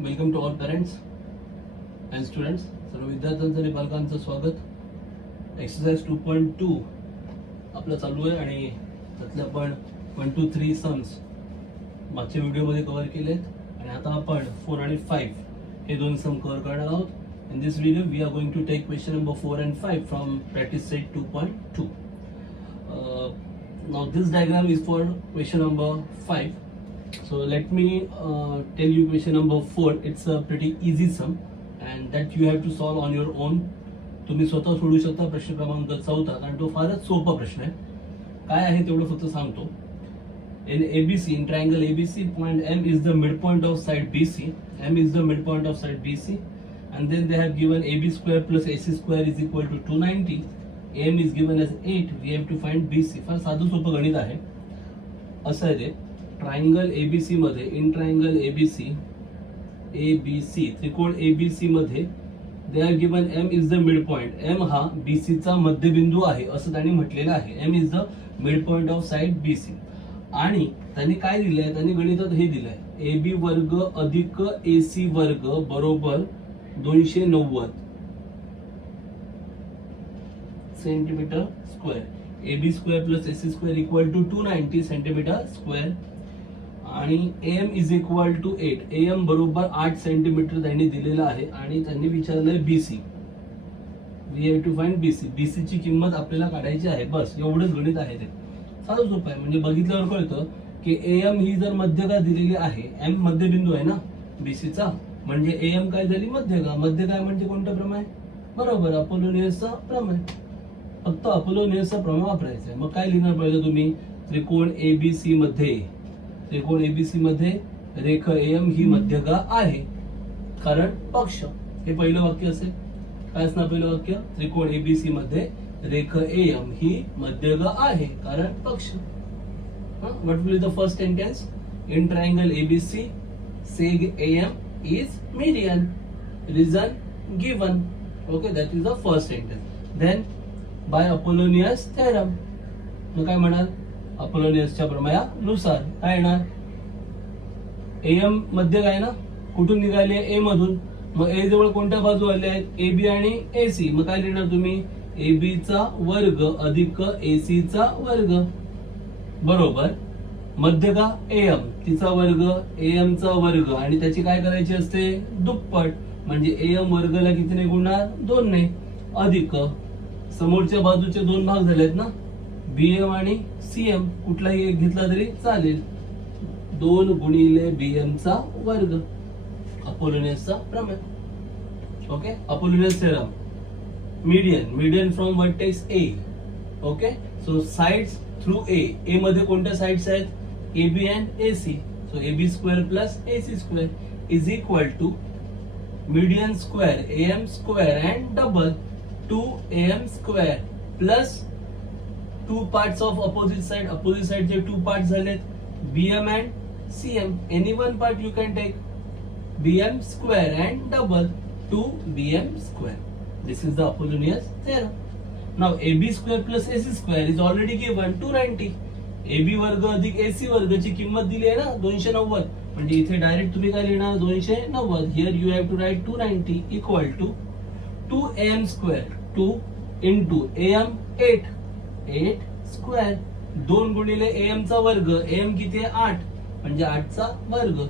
Welcome to all parents and students. सर्व विद्यार्थ्यांचं आणि पालकांचं स्वागत. एक्सरसाइज 2.2 आपलं चालू आहे आणि त्यातले आपण 1 2 3 सम्स मागच्या व्हिडिओमध्ये कव्हर केलेत आणि आता आपण 4 आणि 5 हे दोन सम कव्हर करणार आहोत. In this video we are going to take question number 4 and 5 from practice set 2.2. Now this diagram is for question number 5. So let me tell you question number 4. It's a pretty easy sum and that you have to solve on your own. तुम्ही स्वतः सोडू शकता प्रश्न क्रमांक 14 कारण तो फारच सोपा प्रश्न आहे. काय आहे तेवढं फक्त सांगतो. In ABC, in triangle ABC, point M is the midpoint of side BC. M is the midpoint of side BC, and then they have given AB square plus AC square is equal to 290. AM is given as 8. We have to find BC. फार साधं सोपं गणित आहे. असं आहे ते. Triangle ABC मध्ये, in triangle ABC, ABC त्रिकोण एबीसी मध्ये they are given M is the mid point. M हा बीसी चा मध्यबिंदू आहे असं त्यांनी म्हटलेलं आहे. M is the mid point of side BC. आणि त्यांनी काय दिलंय, त्यांनी गणितात हे दिलंय ए बी वर्ग अधिक एसी वर्ग बरोबर 290 centimetre square. AB square plus AC square equal to 290 centimetre square आणि AM is equal to 8. AM बरोबर 8 सेंटीमीटर त्यांनी दिलेलं आहे आणि त्यांनी विचारलंय BC. We have to find BC. BC ची किंमत आपल्याला काढायची आहे. बस एवढंच गणित आहे. ते साधं सोपं आहे. म्हणजे बघितल्यावर कळतं की AM ही जर मध्यगा दिलेली आहे, M मध्यबिंदू आहे ना BC चा, म्हणजे AM काय झाली मध्यगा. मध्यगा म्हणजे कोणतं प्रमेय? बरोबर अपोलोनियसचा प्रमेय. फक्त अपोलोनियसचा प्रमेय वापरायचा आहे. मग काय लिहिणार पाहिजे तुम्ही? त्रिकोण एबीसी मध्ये, त्रिकोण एबीसी मध्ये रेखा AM ही मध्यगा आहे कारण पक्ष. हे पहिलं वाक्य असेल. काय असणार पहिलं वाक्य? त्रिकोण एबीसी मध्ये रेखा AM ही मध्यगा आहे कारण पक्ष. What will the first sentence? In triangle ABC seg AM is median. Reason given. Okay, that is the first sentence. Then by Apollonius theorem. मग काय म्हणाल? अपोलोनियसच्या प्रमेयानुसार काय येणार? AM मध्य काय ना, कुठून निघाले? A मधून. मग A जवळ कोणत्या बाजू आल्या आहेत? AB आणि AC. मग काय लिहिणार तुम्ही? AB चा वर्ग अधिक AC चा वर्ग बरोबर मध्यगा AM, तिचा वर्ग AM चा वर्ग आणि त्याची काय करायची असते? दुप्पट. म्हणजे AM वर्गला कितीने गुणणार? 2 ने. अधिक समोरच्या बाजूचे दोन भाग झालेत ना, BM आणि CM. कुठलाही एक घेतला तरी चालेल. 2 गुणिले BM चा वर्ग अपोलोनियसचा प्रमेय. Okay, Apollonius theorem. Median, median from vertex A. Okay, so sides through A. A मध्ये कोणत्या साइड्स आहेत? AB and AC. So AB square plus AC square is equal to median square AM square and double 2AM square plus 2 parts of opposite side. Opposite side चे 2 parts झालेत BM and CM. Any one part you can take. BM square and double 2BM square. This is the Apollonius theorem. Now AB square plus AC square is already given 290. AB वर्ग अधिक AC वर्ग ची किंमत दिली आहे ना 290. म्हणजे इथे डायरेक्ट तुम्ही काय लिहिणार? 290. Here you have to write 290 equal to 2AM square. 2 into AM 8. 8 square. 2 गुणिले AM चा वर्ग. AM किती आहे? 8. म्हणजे 8 चा वर्ग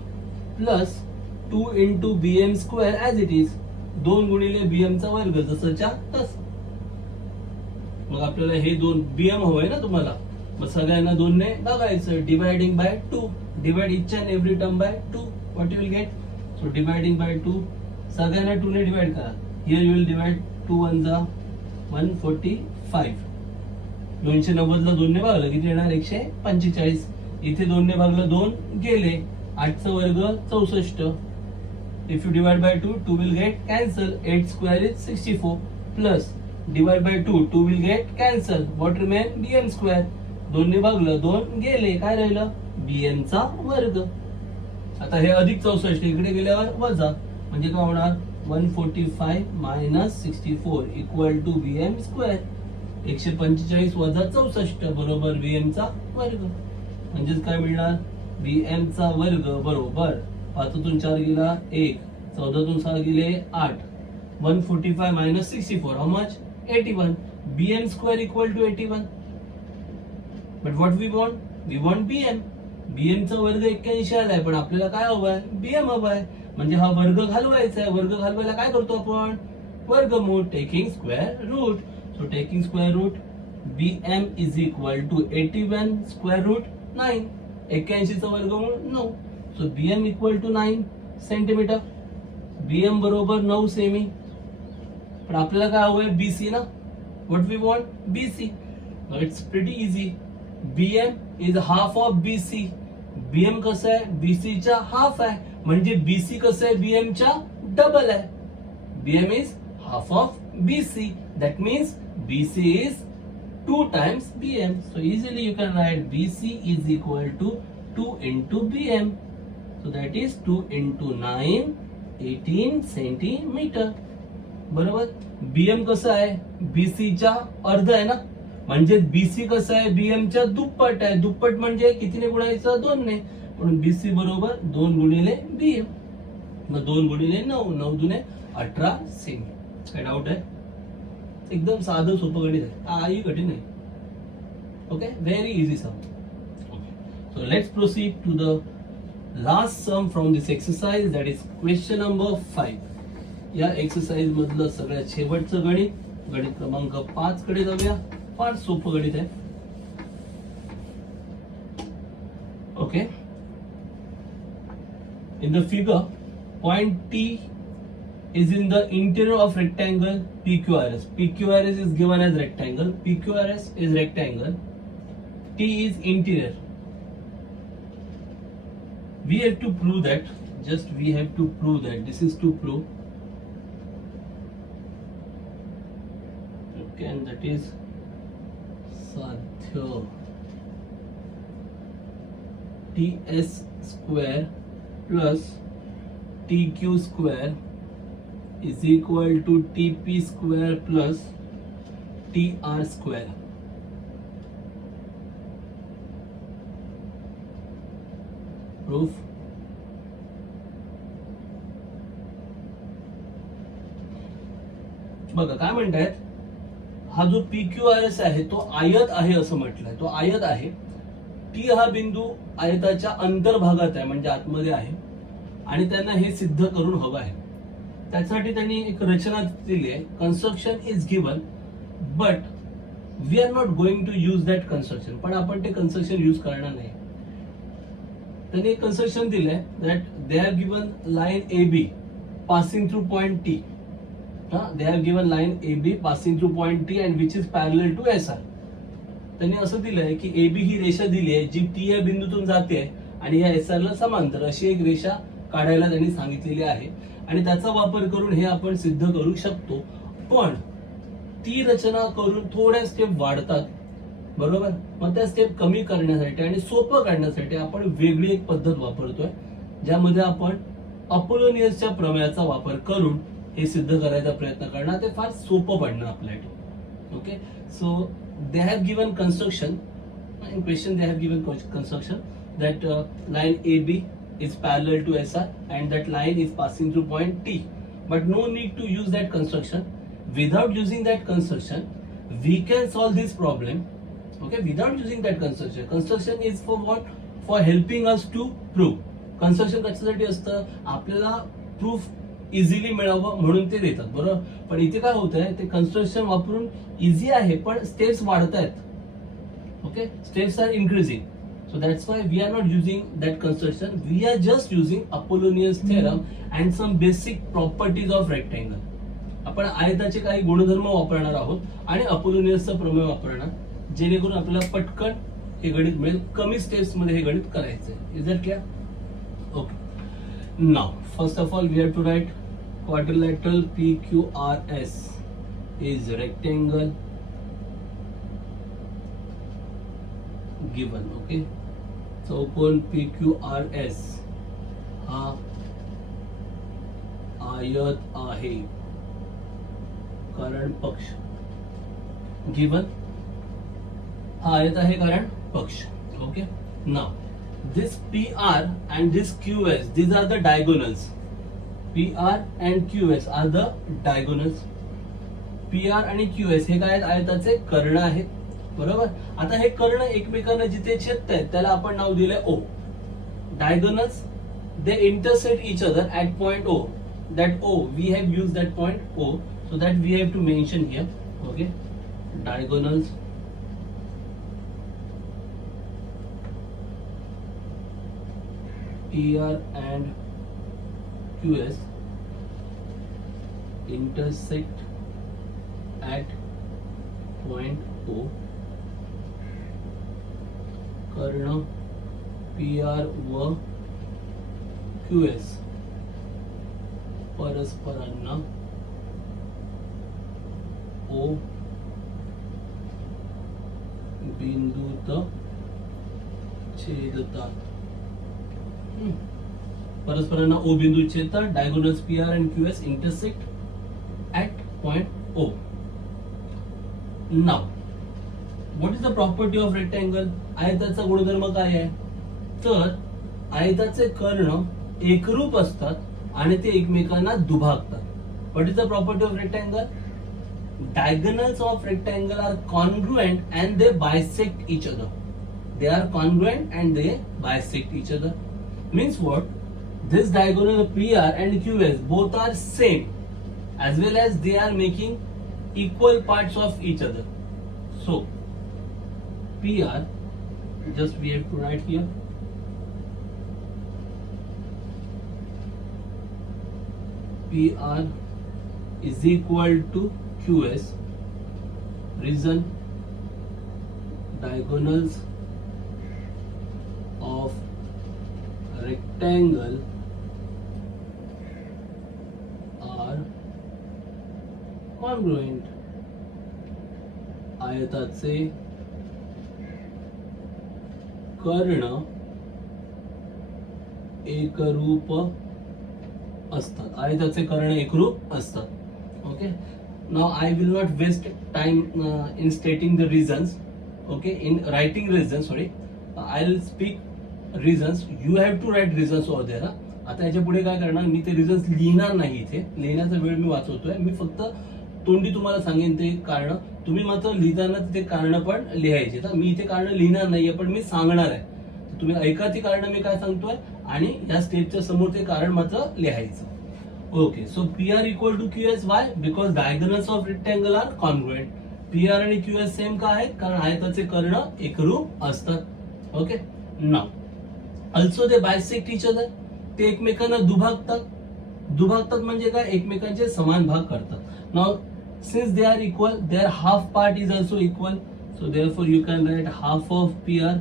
plus 2 into BM square as it is. 2 गुणिले BM चा वर्ग जसंच्या तसं. मग आपल्याला हे 2 BM हवंय ना तुम्हाला. मग सगळ्यांना 2 ने भागायचं. Dividing by 2. Divide each and every term by 2. What you will get? So dividing by 2. सगळ्यांना 2 ने डिवाइड करा. Here you will divide 2 1 जा 145. 290 ला 2 ने भागलं किती येणार? 145. इथे 2 ने भागलं 2 गेले. 8 चा वर्ग 64. If you divide by 2, 2 will get cancel. 8 square is 64 plus divide by 2, 2 will get cancel. What remain? BM square. 2 ने भागलं 2 गेले. काय राहिलं? BM चा वर्ग. आता हे अधिक 64 इकडे गेल्यावर वजा म्हणजे काय होणार? 145 minus 64 equal to BM square. 145 वजा 64 बरोबर BM चा वर्ग. म्हणजेच काय मिळणार? BM चा वर्ग बरोबर पाचातून 4 गेला 1, 14तून 6 गेले 8, 145 minus 64, how much? 81. bm square equal to 81. But what we want? We want bm. bm चा वर्ग 81 आलाय, पण आपल्याला काय हवंय? bm हवाय. म्हणजे हा वर्ग घालवायचा आहे. वर्ग घालवायला काय करतो आपण? वर्गमूळ, taking square root. So taking square root bm is equal to 81 square root 9. 81 चा वर्गमूळ 9. So bm equal to 9 centimetre. bm बरोबर 9 सेमी. पण आपल्याला काय हवंय? BC ना. What we want? BC. Now it's pretty easy. BM is half of BC. BM कसं आहे? BC च्या हाफ आहे. म्हणजे BC कसं आहे? BM च्या डबल आहे. BM is half of BC. That means BC is 2 times BM. So easily you can write BC is equal to 2 into BM. So that is 2 into 9, 18 centimetre. बरोबर. BM कसं आहे? BC च्या अर्ध आहे ना. म्हणजे बीसी कसं आहे? बीएम च्या दुप्पट आहे. दुप्पट म्हणजे कितीने गुणायचं? 2 ने. म्हणून बीसी बरोबर 2 गुणिले बीएम. मग 2 गुणिले 9, 9 दुने 18 सेमी. काय डाऊट आहे? एकदम साधं सोपं गणित आहे, काही कठीण नाही. Okay, very easy sum. So let's proceed to the last sum from this exercise, that is question number 5. या एक्सरसाइज मधलं सगळ्यात शेवटचं गणित, गणित क्रमांक 5 कडे जाऊया. फार सोपं गणित आहे. Okay, in the figure, point T is in the interior of rectangle PQRS. PQRS is given as rectangle. PQRS is rectangle. T is interior. We have to prove that. Just we have to prove that. This is to prove. Okay, and that is sadhya. TS square plus TQ square is equal to TP square plus TR square. Proof. बघा काय म्हणतायत, हा जो PQRS आहे तो आयत आहे असं म्हटलंय. तो आयत आहे. T हा बिंदू आयताच्या अंतर्भागात आहे, म्हणजे आतमध्ये आहे, आणि त्यांना हे सिद्ध करून हवं आहे. त्यासाठी त्यांनी एक रचना दिली आहे. Construction is given, but we are not going to use that construction. पण आपण ते कन्स्ट्रक्शन यूज करणार नाही. त्यांनी एक कन्स्ट्रक्शन दिलंय that they have given line AB passing through point T. They have given line AB passing through point T and which is parallel to SR. त्यांनी असं दिलंय की AB ही रेषा दिली आहे जी T या बिंदूतून जाते आणि या SR ला समांतर अशी एक रेषा काढायला त्यांनी सांगितलेली आहे, आणि त्याचा वापर करून हे आपण सिद्ध करू शकतो. पण ती रचना करून थोड्या स्टेप वाढतात, बरोबर. मग त्या स्टेप कमी करण्यासाठी आणि सोपं काढण्यासाठी आपण वेगळी एक पद्धत वापरतोय, ज्यामध्ये आपण अपोलोनियसच्या प्रमेयाचा वापर करून हे सिद्ध करायचा प्रयत्न करणार. ते फार सोपं पडणार आपल्याला. Okay, so they have given construction in question. They have given construction that line AB is parallel to SR and that line is passing through point T. But no need to use that construction. Without using that construction, we can solve this problem. Okay, without using that construction. Construction is for what? For helping us to prove. Construction कशासाठी असतं? आपल्याला proof easily मिळावं म्हणून ते देतात, बरोबर. पण इथे काय होत आहे, ते कन्स्ट्रक्शन वापरून इझी आहे, पण स्टेप्स वाढत आहेत. Okay, steps are increasing. So that's why we are not using that construction. We are just using Apollonius theorem and some basic properties of rectangle. आपण आयताचे काही गुणधर्म वापरणार आहोत आणि अपोलोनियसचा प्रमेय वापरणार, जेणेकरून आपल्याला पटकन हे गणित मिळेल. कमी स्टेप्स मध्ये हे गणित करायचं आहे. Is that clear? Okay, now first of all we have to write quadrilateral PQRS is rectangle given. Okay, चौकोन PQRS हा आयत आहे, कारण पक्ष गिवन. हा आयत आहे कारण पक्ष. Okay, now this PR and this QS, these are the diagonals. PR and QS are the diagonals. PR आणि QS हे काय आहेत? आयताचे कर्ण आहेत, बरोबर. आता हे कर्ण एकमेकांना जिथे छेदतायत त्याला आपण नाव दिलंय O. Diagonals, they intersect each other at point O. That O, we have used that point O, so that we have to mention here. Okay, diagonals PR and QS intersect at point O. Karna PR व QS परस्परांना O बिंदूत छेदतात. परस्परांना O बिंदूत छेदतात. Diagonals PR and QS intersect at point O. Now, what is the property of rectangle? आयताचा गुणधर्म काय आहे? तर आयताचे कर्ण एकरूप असतात आणि ते एकमेकांना दुभागतात. What is the property of rectangle? Diagonals of rectangle are congruent and they bisect each other. They are congruent and they bisect each other. Means what? This diagonal PR and QS both are same, as well as they are making equal parts of each other. So PR, just we have to write here, PR is equal to QS. Reason, diagonals of rectangle are congruent. आयताचे कर्ण एकरूप असतात. आयताचे कर्ण एकरूप असतात. Okay, now I will not waste time in stating the reasons. Okay, in writing reasons, sorry, I'll speak reasons. You have to write reasons over there. आता याच्या पुढे काय करणार, मी ते रिझन्स लिहिणार नाही. इथे लिहिण्याचा वेळ मी वाचवतोय. मी फक्त तोंडी तुम्हाला सांगेन ते कारण, तुम्ही मात्र लिहिताना ते कारण पण लिहायचे. तर मी इथे कारण लिहिणार नाहीये, पण मी सांगणार आहे. तुम्ही ऐका ती कारण मी काय सांगतोय आणि या स्टेपच्या समोर ते कारण मात्र लिहायचं. Okay, so PR equal to QS. Why? Because diagonals of rectangle are congruent. PR आणि QS सेम का आहेत? कारण आयताचे कर्ण एकरूप असतात. Okay, now also they bisect each other. ते एकमेकांना दुभागतात. दुभागतात म्हणजे काय? एकमेकांचे समान भाग करतात. Now since they are equal, their half part is also equal, so therefore you can write half of PR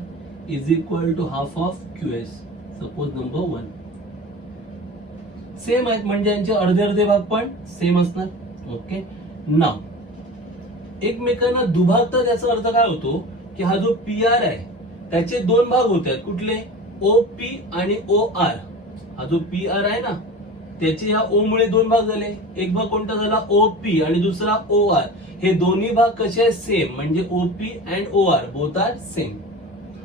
is equal to half of QS. Suppose number 1. Same आहेत म्हणजे यांचे अर्धे अर्धे भाग पण सेम असणार. ओके, नाउ एकमेकांना दुभागतात याचा अर्थ काय होतो की हा जो PR आहे त्याचे दोन भाग होत आहेत. कुठले? OP आणि OR. हा जो PR आहे ना त्याचे ह्या O मुळे दोन भाग झाले. एक भाग कोणता झाला? OP आणि दुसरा OR. हे दोन्ही भाग कसे आहेत? सेम. म्हणजे OP and OR both are same.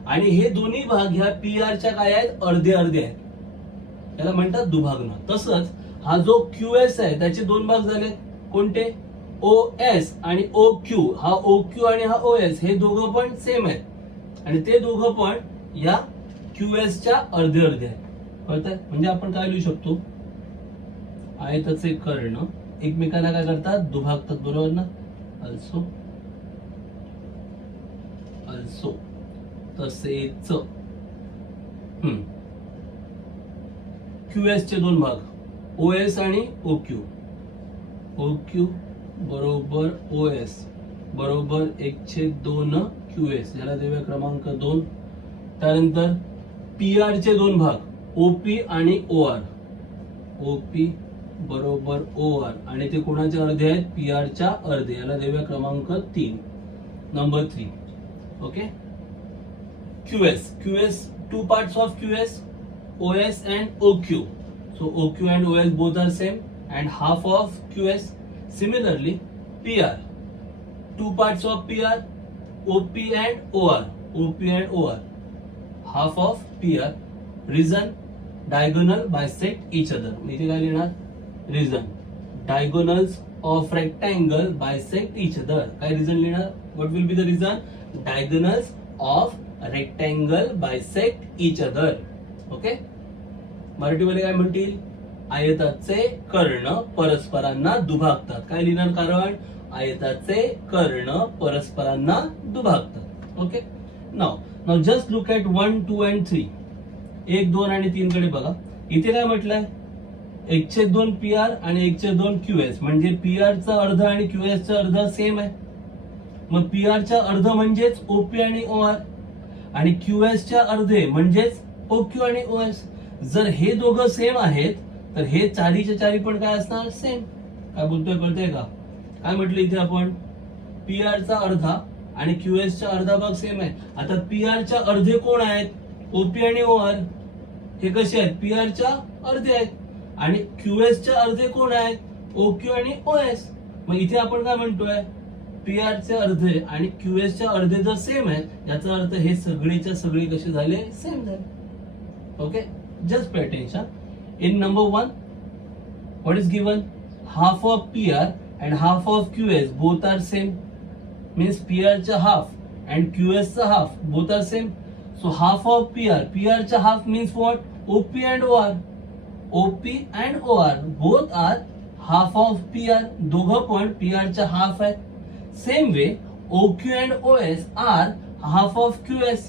आणि हे दोन्ही भाग ह्या PR च्या काय आहेत? अर्धे अर्धे आहेत. त्याला म्हणतात दुभागणं. तसंच हा जो QS आहे त्याचे दोन भाग झाले. कोणते? OS आणि OQ. हा OQ आणि हा OS हे दोघं पण सेम आहेत आणि ते दोघं पण या QS च्या अर्धे अर्धे आहेत. कळतंय? म्हणजे आपण काय लिहू शकतो? आयताचे कर्ण एकमेकांना काय करतात? दुभागतात. बरोबर ना? अल्सो तसेच QS चे दोन भाग OS आणि OQ. OQ बरोबर OS बरोबर 1/2 QS, याला देऊया क्रमांक 2. त्यानंतर PR चे दोन भाग OP आणि OR. OP बरोबर OR आणि ते कोणाचे अर्धे आहेत? PR च्या अर्धे, याला देऊया क्रमांक 3. Number 3. Okay, QS, two parts of QS, OS and OQ. So OQ and OS both are same and half of QS. Similarly, PR, two parts of PR, OP and OR, half of P R. Reason diagonal bisect each other. इथे काय लिहिणार? Reason diagonals of rectangle bisect each other. काय reason लिहिणार? What will be the reason? Diagonals of rectangle bisect each other. Okay. मराठीमध्ये काय म्हणतील? आयताचे कर्ण परस्परांना दुभागतात. काय लिहिणार? कारण आयताचे कर्ण परस्परांना दुभागतात. ओके. नाव जस्ट लुक ॲट 1, 2 and 3. 1, 2 आणि 3 कडे बघा. इथे काय म्हटलंय? 1/2 PR आणि 1/2 QS. म्हणजे PR चा अर्ध आणि QS चा अर्ध सेम आहे. मग PR चा अर्ध म्हणजेच OP आणि OR आणि QS च्या अर्धे म्हणजेच OQ आणि OS. जर हे दोघं सेम आहेत तर हे चारीच्या चारी पण काय असणार? सेम. काय बोलतोय कळतंय का? काय म्हटलं इथे आपण? PR चा अर्धा आणि QS चा अर्धा भाग सेम आहे. आता PR च्या अर्धे कोण आहेत? OP आणि OR. हे कसे आहेत? PR च्या अर्धे आहेत. आणि QS च्या अर्धे कोण आहेत? OQ आणि OS. मग इथे आपण काय म्हणतोय? PR चे अर्धे आणि QS च्या अर्धे जर सेम आहेत याचा अर्थ हे सगळेच्या सगळे कसे झाले? सेम झाले. Okay. Just pay attention. In number 1, what is given? Half of PR and half of QS both are same. Means PR चा half and QS चा half both are same. So half of PR चा half means what? OP and OR. OP and OR both are half of PR. दोघं पण PR चा half आहे. Same way OQ and OS are half of QS.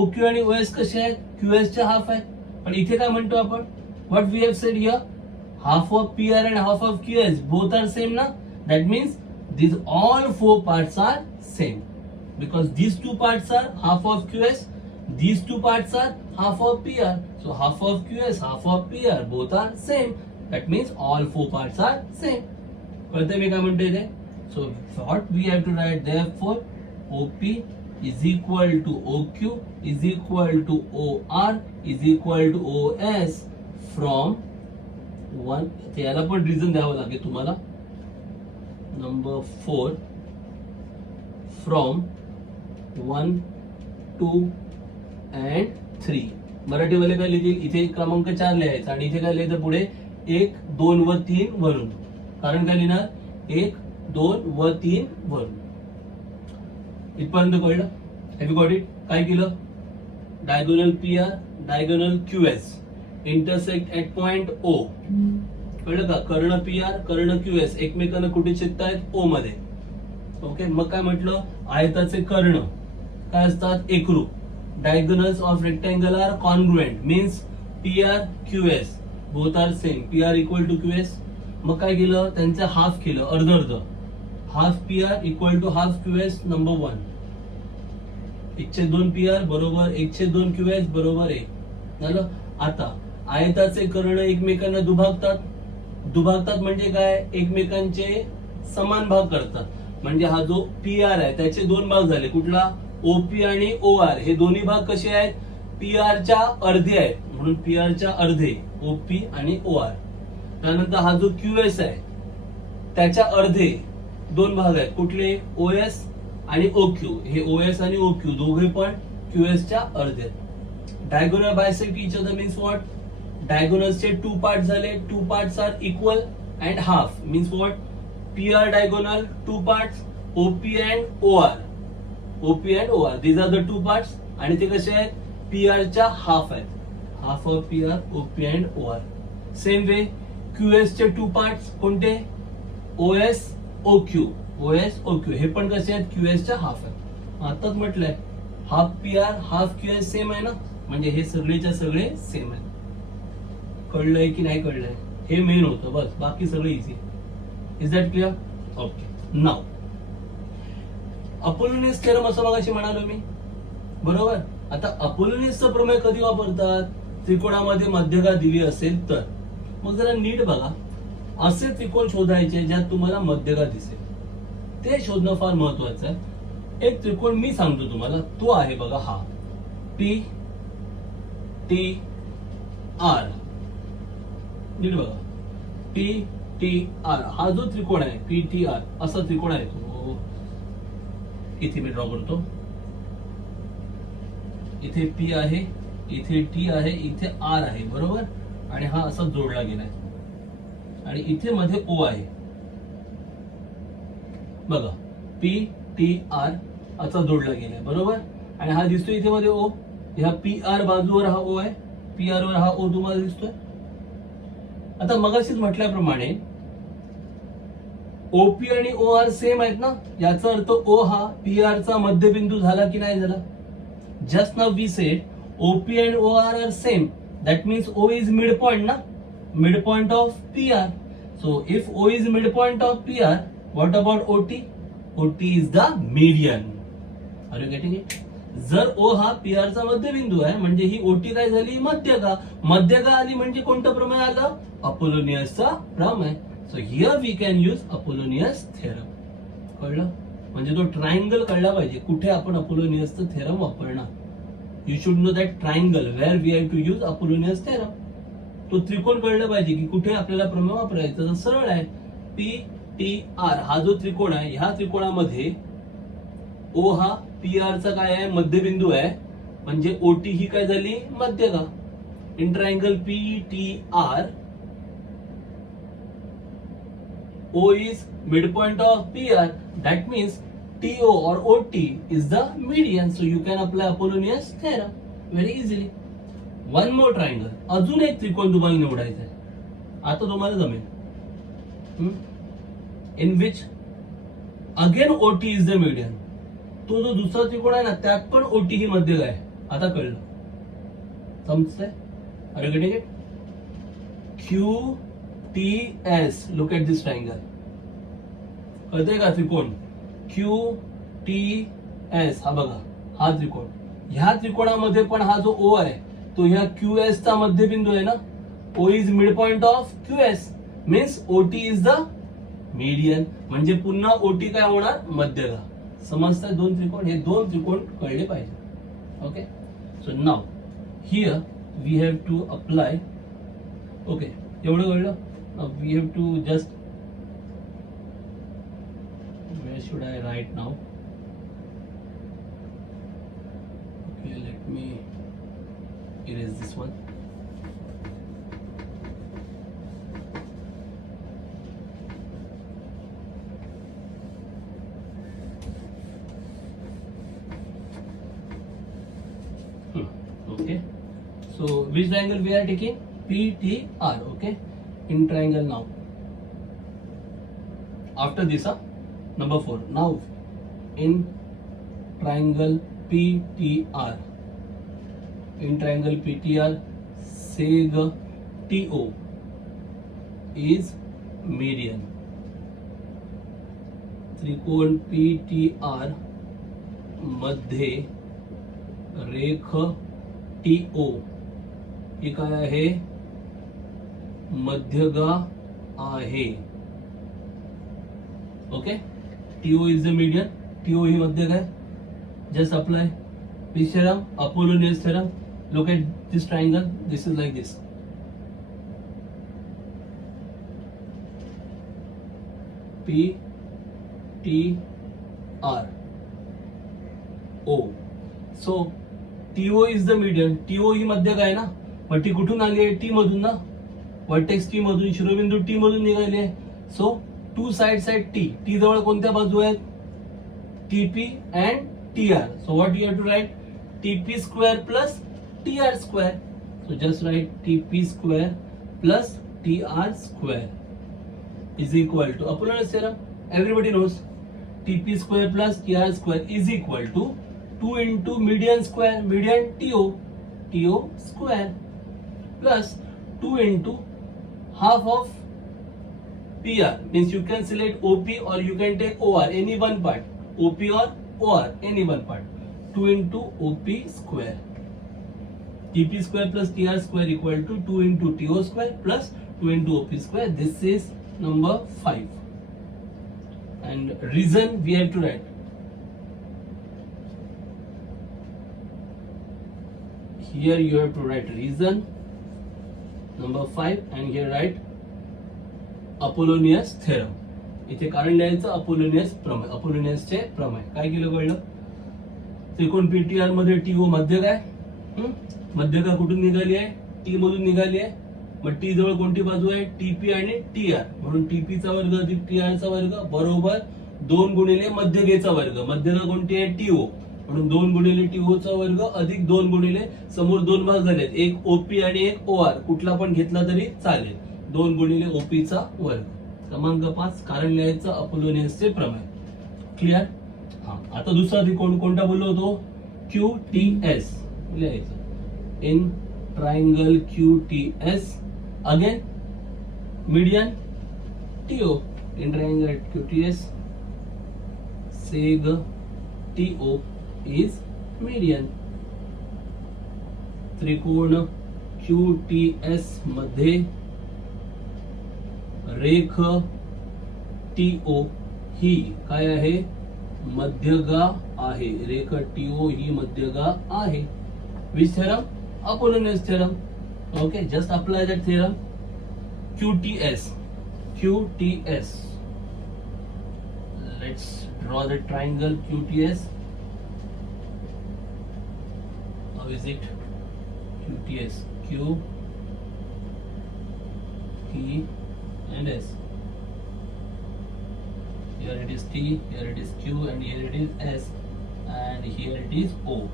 OQ आणि OS कसे आहेत? QS चे half आहेत. पण इथे काय म्हणतो आपण? What we have said here? Half of PR and half of QS both are same na? That means these all 4 parts are same. Because these 2 parts are half of QS, these 2 parts are half of PR. So half of QS, half of PR both are same. That means all 4 parts are same. कळते मी काय म्हणते इथे? So what we have to write, therefore OP is equal to OQ is equal to OR is equal to OS from 1. याला पण reason द्यावं लागेल तुम्हाला. Number 4 from 1, 2 and 3. मराठीमध्ये काय लिहितील? इथे क्रमांक 4 लिहायचा आणि इथे काय लिहायचं पुढे? 1, 2 व 3 वरून. कारण काय लिहिणार? 1, 2 व 3 वरून. इथपर्यंत कळलं? Have you got it? काय केलं? Diagonal PR, diagonal QS intersect at point O. कळलं का? कर्ण PR, कर्ण QS एकमेकांना कुठे छेदतायत? O मध्ये. ओके. मग काय म्हटलं? आयताचे कर्ण काय असतात? एकरूप. Diagonals of rectangle are congruent. Means PR, QS both are same. PR equal to QS. मग काय केलं? त्यांचं हाफ केलं, अर्ध अर्ध. Half PR equal to half QS. Number 1. 1/2 PR बरोबर 1/2 QS बरोबर 1 झालं. आता आयताचे कर्ण एकमेकांना दुभागतात म्हणजे काय? एकमेकांचे समान भाग करतात. म्हणजे हा जो PR आहे त्याचे 2 भाग झाले. कुठला? OP आणि OR. हे दोन्ही भाग कसे आहेत? PR च्या अर्धे आहेत म्हणून PR च्या अर्धे OP आणि OR. त्यानंतर हा जो QS आहे त्याच्या अर्धे 2 भाग आहेत. कुठले? OS आणि OQ. हे OS आणि OQ दोघे पण QS च्या अर्धे. Diagonal bisect each other means what? डायगोनल्सचे 2 पार्ट झाले. 2 parts are equal and half means what? PR diagonal 2 parts, OP and OR. OP and OR these are the 2 parts. आणि ते कसे आहेत? PR च्या हाफ आहेत. Half of PR, OP and OR. Same way QS चे 2 parts कोणते? OS, OQ. OS, OQ हे पण कसे आहेत? QS च्या हाफ आहेत. आताच म्हटलंय half PR, half QS same आहे ना, म्हणजे हे सगळेच्या सगळे सेम आहेत. कळलंय की नाही कळलंय? हे मेन होतं बस, बाकी सगळं easy. Is that clear? Okay. Now Apollonius theorem असं मगाशी म्हणालो मी, बरोबर. आता अपोलोनियसचा प्रमेय कधी वापरतात? त्रिकोणामध्ये मध्यगा दिली असेल तर. मग जरा नीट बघा, असे त्रिकोण शोधायचे ज्यात तुम्हाला मध्यगा दिसेल, ते शोधणं फार महत्वाचं आहे. एक त्रिकोण मी सांगतो तुम्हाला, तो आहे बघा हा PTR. नीट बघा, PTR हा जो त्रिकोण आहे, PTR असा त्रिकोण आहे तो. इथे मी ड्रॉ करतो. इथे P आहे, इथे टी आहे, इथे आर आहे, बरोबर, आणि हा असा जोडला गेलाय, आणि इथे मध्ये ओ आहे बघा, पी टी आर असा जोडला गेलाय, बरोबर, आणि हा दिसतो इथे मध्ये ओ, ह्या पी आर बाजूवर हा ओ आहे, पी आर वर हा ओ तुम्हाला दिसतोय. आता मगाशीच म्हटल्याप्रमाणे ओपी आणि ओ आर सेम आहेत ना, याचा अर्थ ओ हा पी आर चा मध्यबिंदू झाला की नाही झाला. Just now we said OP and OR are same. That means O is midpoint, na? Midpoint of PR. So if O is midpoint of PR, what about OT? OT is the median. Are you getting it? जर O हा PR चा मध्यबिंदू आहे म्हणजे ही OT काय झाली, मध्यगा. मध्यगा आली म्हणजे कोणतं प्रमेय आलं, अपोलोनियसचा प्रमेय. So here we can use Apollonius theorem. कळलं? म्हणजे तो ट्रायंगल कळला पाहिजे कुठे आपण अपोलोनियसचं थेरम वापरणार. You should know that triangle where we have to use Apollonius theorem. तो त्रिकोण कळलं पाहिजे की कुठे आपल्याला प्रमेय वापरायचं. तर सरळ आहे, पी टी आर हा जो त्रिकोण आहे, ह्या त्रिकोणामध्ये ओ हा पी आर चा काय आहे, मध्यबिंदू आहे, म्हणजे ओटी ही काय झाली, मध्यगा. In triangle P T R O is midpoint of PR. That means TO or OT is the median, so you can apply Apollonius theorem very easily. One more triangle, अजून एक त्रिकोण तुम्हाला निवडायचा आहे, आता तुम्हाला जमेल. In which again OT is the median. तो जो दुसरा त्रिकोण आहे ना, त्यात पण OT ही मध्यक आहे. आता कळलं, समजतंय? Are you getting it? QTS. Look at this triangle. कळतंय का त्रिकोण QTS? हा बघा, हा त्रिकोण. ह्या त्रिकोणामध्ये पण हा जो O आहे तो ह्या QS चा मध्यबिंदू आहे ना. O is mid point of QS, means OT is the median. म्हणजे पुन्हा OT काय होणार, मध्यगा. समजताय दोन त्रिकोण? हे दोन त्रिकोण कळले पाहिजे. Okay, so now here we have to apply. Okay, एवढं कळलं. Now we have to just, where should I write now? Okay, let me erase this one. Okay, so which triangle we are taking? PTR. Okay, in triangle now. After this, number 4. Now in triangle PTR, seg TO is median. त्रिकोण PTR मध्ये रेख TO ही काय आहे, मध्यगा आहे. Okay, TO is the median. TO ही मध्यक है. Just apply which theorem? Apollonius theorem. Look at this triangle. This is like this. P T R O. So TO is the median. TO ही मध्यक आहे ना, पण ती कुठून आली आहे, T मधून ना. वर्टेक्स T मधून, शिरोबिंदू T मधून निघाली आहे. सो टू साइड्स आहेत T. T जवळ कोणत्या बाजू आहेत, TP and TR. So what you have to write? TP square plus TR square. So just write TP square plus TR square is equal to Apollonius theorem. Everybody knows TP square plus TR square is equal to 2 into median square, median TO square, plus 2 into half of PR, means you can select OP or you can take OR, any one part, OP or OR, any one part. 2 into OP square. TP square plus TR square equal to 2 into TO square plus 2 into OP square. This is number 5. And reason we have to write. Here you have to write reason number 5 and here write Apollonius theorem. इथे कारण लिहायचं Apollonius प्रमेय, अपोलोनियसचे प्रमेय. काय केलं कळलं, त्रिकोण PTR मध्ये TO मध्यक आहे, मध्यगा कुठून निघाली आहे? टी मधून निघाली आहे. मग टी जवळ कोणती बाजू आहे? टीपी आणि टीआर. म्हणून टीपीचा वर्ग अधिक टीआरचा वर्ग बरोबर 2 गुणिले मध्यगेचा वर्ग. मध्यगा कोणती आहे? टीओ. म्हणून 2 गुणिले टीओचा वर्ग अधिक 2 गुणिले समोर 2 भाग झालेत, एक ओपी आणि एक ओआर, कुठला पण घेतला तरी चालेल. 2 गुणिले ओपीचा वर्ग. क्रमांक 5 कारण लिहायचं अपोलोनियसचे प्रमेय. क्लिअर? हा. आता दुसरा त्रिकोण कोणता बोललो होतो? QTS लिहायचं. In triangle QTS again median TO. In triangle QTS seg TO is median. त्रिकोण QTS मध्ये रेख TO ही काय आहे? मध्यगा आहे. रेख TO ही मध्यगा आहे. Which theorem? Apollonius theorem. Okay, just apply that theorem. QTS. Let's draw the triangle QTS. How is it? QTS. Q, T, and S. Here it is T, here it is Q, and here it is S, and here it is O.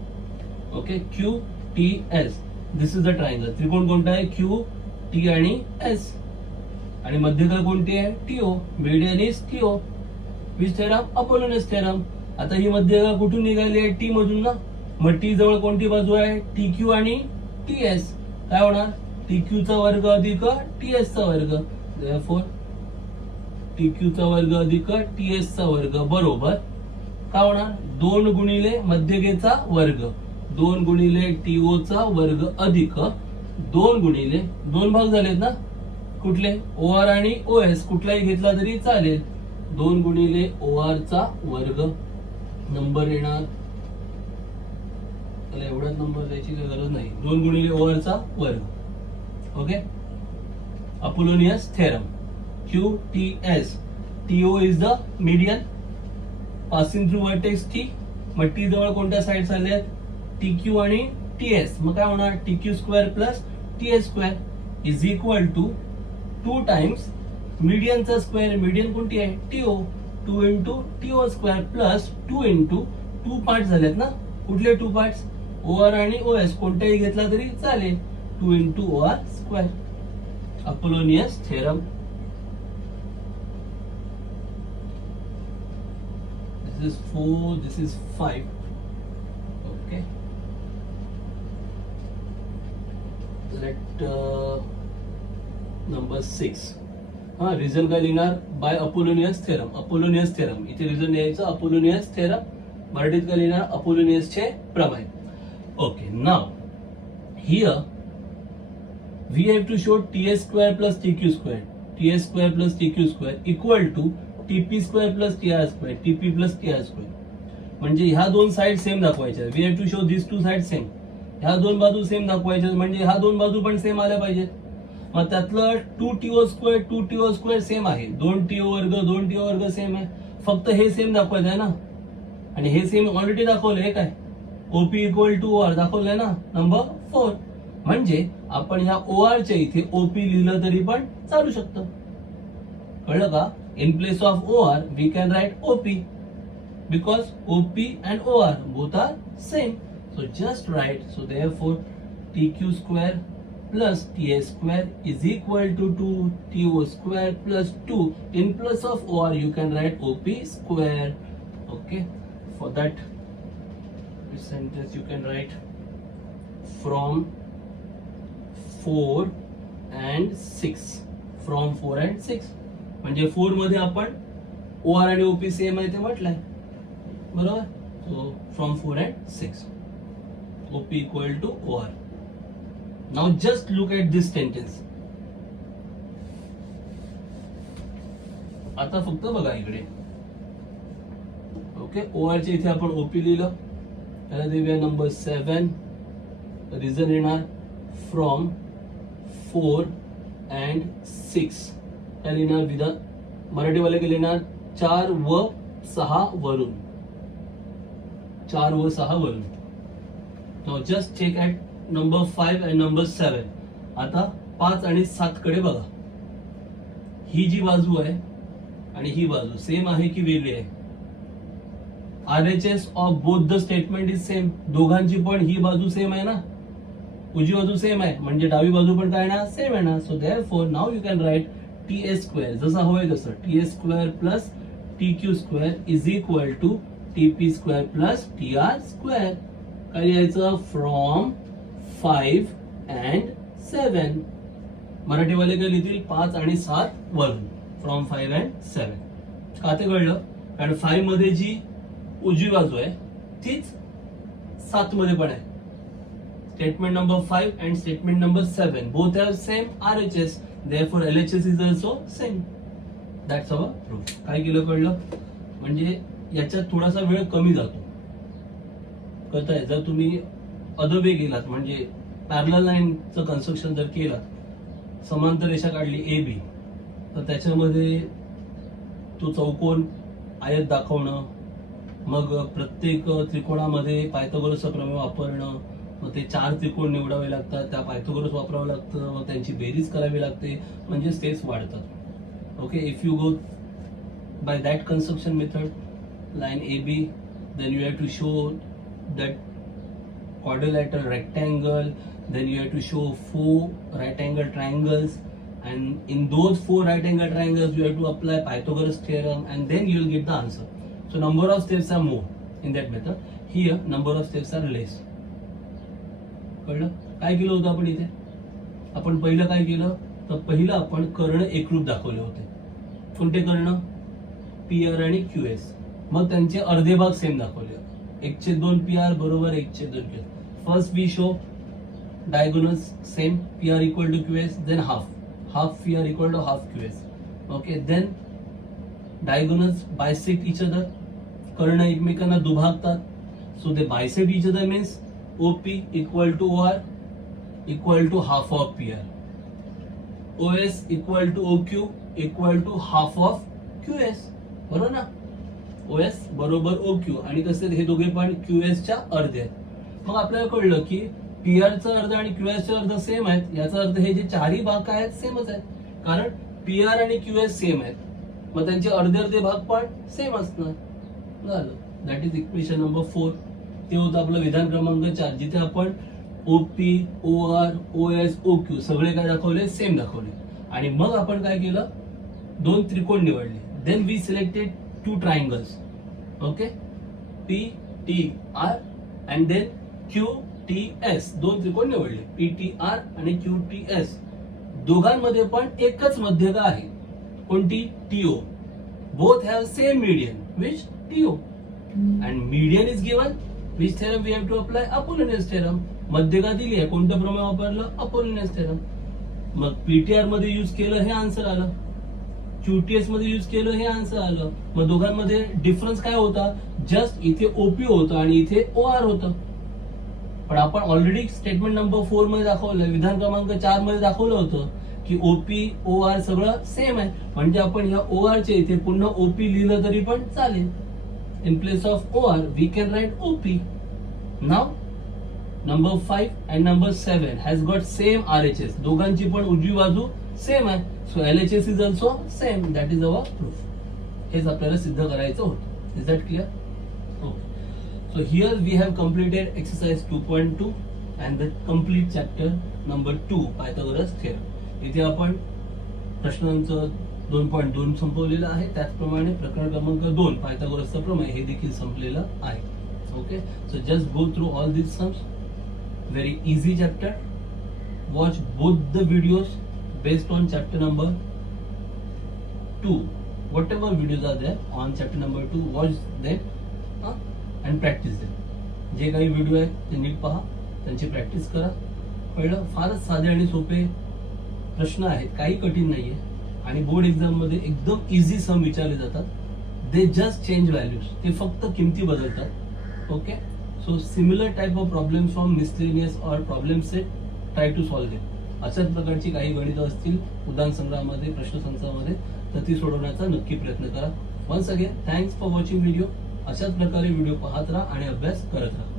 Okay, QTS. This is the triangle. त्रिकोण कोणता आहे? Q, T आणि S. आणि मध्यगा कोणती आहे? TO. Median is TO. Which theorem? Apollonius theorem. आता ही मध्यगा कुठून निघाली आहे? T मधून ना. मग T जवळ कोणती बाजू आहे? TQ आणि TS. काय होणार? TQ चा वर्ग अधिक TS चा वर्ग. Therefore TQ चा वर्ग अधिक TS चा वर्ग बरोबर काय होणार? 2 गुणिले मध्यगेचा वर्ग. 2 गुणिले TO चा वर्ग अधिक 2 गुणिले 2 भाग झालेत ना कुठले? OR आणि OS, कुठलाही घेतला तरी चालेल. 2 गुणिले OR चा वर्ग. नंबर येणार त्याला एवढाच नंबर द्यायची काही गरज नाही. 2 गुणिले OR चा वर्ग. Okay. Apollonius theorem. QTS. TO is the median passing through vertex T. मग T जवळ कोणत्या साइड्स आल्यात? TQ आणि TS. मग काय होणार? TQ square plus TS square is equal to 2 times मीडियनचा स्क्वेअर. मीडियन कोणती आहे? TO. 2 into TO square plus 2 into 2 part झालेत ना. कुठले 2 पार्ट्स? OR आणि OS, कोणताही घेतला तरी चालेल. 2 into OR square. Apollonius theorem. This is 4, this is 5. Okay. Let number 6. हा रिझन काय लिहिणार? By Apollonius theorem. Apollonius theorem इथे रिझन लिहायचं अपोलोनियस थेरम. मराठीत काय लिहिणार? अपोलोनियसचे प्रमेय. Okay. Now here we have to show TS square plus TQ square. TS square plus TQ square equal to TP square plus TR square. TP plus TR square. म्हणजे ह्या दोन side same दाखवायच्या. We have to show this 2 side same. ह्या दोन बाजू same दाखवायच्या म्हणजे ह्या दोन बाजू पण सेम आल्या पाहिजेत. मग त्यातलं 2TO square 2TO square same आहे. 2TO वर्ग 2TO वर्ग सेम आहे. फक्त हे सेम दाखवायचं आहे ना. आणि हे सेम ऑलरेडी दाखवलंय. हे काय? OP इक्वल टू OR दाखवलंय ना. नंबर 4. म्हणजे आपण ह्या OR च्या इथे OP लिहिलं तरी पण चालू शकतं. कळलं का? In place of OR we can write OP because OP and OR both are same. So just write. So therefore TQ square plus TS square is equal to 2TO square plus 2. In place of OR you can write OP square. Okay. For that sentence you can write from 4 and 6. From 4 and 6. म्हणजे 4 मध्ये आपण OR आणि OP same आहे ते म्हटलंय. बरोबर. So from 4 and 6. OP equal to OR. Now just look at this sentence. आता फक्त बघा इकडे. ओके. OR च्या इथे आपण OP लिहिलं. त्याला देऊया नंबर 7. रिझन येणार फ्रॉम 4 and 6. काय लिहिणार? विधान मराठीवाले काय लिहिणार? 4 व 6 वरून. 4 व 6 वरून. Now just check at number 5 आणि नंबर 7. आता 5 आणि 7 कडे बघा. ही जी बाजू आहे आणि ही बाजू सेम आहे की वेगळी आहे? RHS of both the statement is same. दोघांची पण ही बाजू सेम आहे ना, उजवी बाजू सेम आहे म्हणजे डावी बाजू पण काय ना सेम आहे ना. So therefore now you can write TS square, जसं हवंय तसं, TS square plus TQ square is equal to TP square plus TR square. काय लिहायचं? From 5 and 7. मराठीवाले काय लिहितील? 5 आणि 7 वरून. From 5 and 7. का ते कळलं? कारण 5 मध्ये जी उजवी बाजू आहे तीच 7 मध्ये पण आहे. Statement number 5 and statement number 7 both have same RHS, therefore LHS is also same. That's our proof. काय केलं कळलं? म्हणजे याच्यात थोडासा वेळ कमी जातो. कळतंय? जर तुम्ही अदर वे गेलात म्हणजे पॅरलल लाईनचं कन्स्ट्रक्शन जर केलं, समांतर रेषा काढली AB, तर त्याच्यामध्ये तो चौकोन आयत दाखवणं, मग प्रत्येक त्रिकोणामध्ये पायथागोरसचा प्रमेय वापरणं, मग ते 4 त्रिकोण निवडावे लागतात, त्या पायथागोरस वापरावं लागतं, मग त्यांची बेरीज करावी लागते, म्हणजे स्टेप्स वाढतात. Okay, if you go by that construction method, line AB, then you have to show that quadrilateral rectangle, then you have to show 4 right angle triangles, and in those 4 right angle triangles you have to apply Pythagoras theorem, and then you will get the answer. So number of steps are more in that method. Here number of steps are less. कळलं? काय केलं होतं आपण इथे? आपण पहिलं काय केलं? तर पहिलं आपण कर्ण एकरूप दाखवले होते. कोणते कर्ण? PR आणि QS. मग त्यांचे अर्धे भाग सेम दाखवले. 1/2 PR बरोबर 1/2 QS. First we show diagonals same, PR equal to QS, then half PR equal to half QS. Okay, then diagonals bisect each other, कर्ण एकमेकांना दुभागतात, so they bisect each other means OP equal to OR equal to half of PR, OS equal to OQ equal to half of QS. बरोबर ना? OS बरोबर OQ आणि कसे हे दोघे पण QS च्या अर्धे आहेत. मग आपल्याला कळलं की PR चा अर्ध आणि QS चा अर्ध सेम आहेत. याचा अर्थ हे जे चारही भाग काय आहेत सेमच आहेत, कारण PR आणि QS सेम आहेत, मग त्यांचे अर्धे अर्धे भाग पण सेम असणार. झालं. That is equation number 4. ते होतं आपलं विधान क्रमांक 4, जिथे आपण OP, OR, OS, OQ सगळे काय दाखवले? सेम दाखवले. आणि मग आपण काय केलं? 2 त्रिकोण निवडले. Then we selected 2 triangles. Okay, PTR and then QTS. 2 त्रिकोण निवडले, PTR आणि QTS. दोघांमध्ये पण एकच मध्यका आहे. कोणती? TO. Both have same median, which? TO. And median is given, which theorem we have to apply? Apollonius theorem. मध्यका दिली आहे, कोणतं प्रमेय वापरलं? Apollonius theorem. मग PTR मध्ये यूज केलं, हे आन्सर आलं. QTS मध्ये यूज केलं, हे आन्सर आलं. मग दोघांमध्ये डिफरन्स काय होता? जस्ट इथे OP होतं आणि इथे OR होतं. पण आपण ऑलरेडी स्टेटमेंट नंबर 4 मध्ये दाखवलं, विधान क्रमांक 4 मध्ये दाखवलं होतं की OP, OR सगळं सेम आहे, म्हणजे आपण या OR चे इथे पुन्हा OP लिहिलं तरी पण चालेल. In place of OR we can write OP. Now number 5 and number 7 has got same RHS. दोघांची पण उजवी बाजू सेम आहे, so LHS is also same. That is our proof. हेच आपल्याला सिद्ध करायचं होतं. Is that clear? Okay. So here we have completed exercise 2.2 and the complete chapter number 2 Pythagoras theorem. इथे आपण प्रश्नांचं 2.2 संपवलेलं आहे. त्याचप्रमाणे प्रकरण क्रमांक 2 पायथागोरसचा प्रमेय हे देखील संपलेलं आहे. Okay, so just go through all these sums. Very easy chapter. Watch both the videos based on chapter number 2. Whatever videos are there on chapter number 2, watch them and practice them. जे काही video आहेत ते नीट पहा, त्यांची practice करा. कळलं? फारच साधे आणि सोपे प्रश्न आहेत, काही कठीण नाहीये, आणि बोर्ड एक्झाम मध्ये एकदम इझी सम विचारले जातात. दे जस्ट चेंज व्हॅल्यूज, ते फक्त किमती बदलतात. Okay, so similar type of problem from miscellaneous or problem set, try to solve them. अशाच प्रकारची काही गणितं असतील उदाहरण संग्रहामध्ये, प्रश्नसंचामध्ये, तर ती सोडवण्याचा नक्की प्रयत्न करा. Once again thanks for watching video. अशाच प्रकारे व्हिडिओ पाहत राहा आणि अभ्यास करत राहा.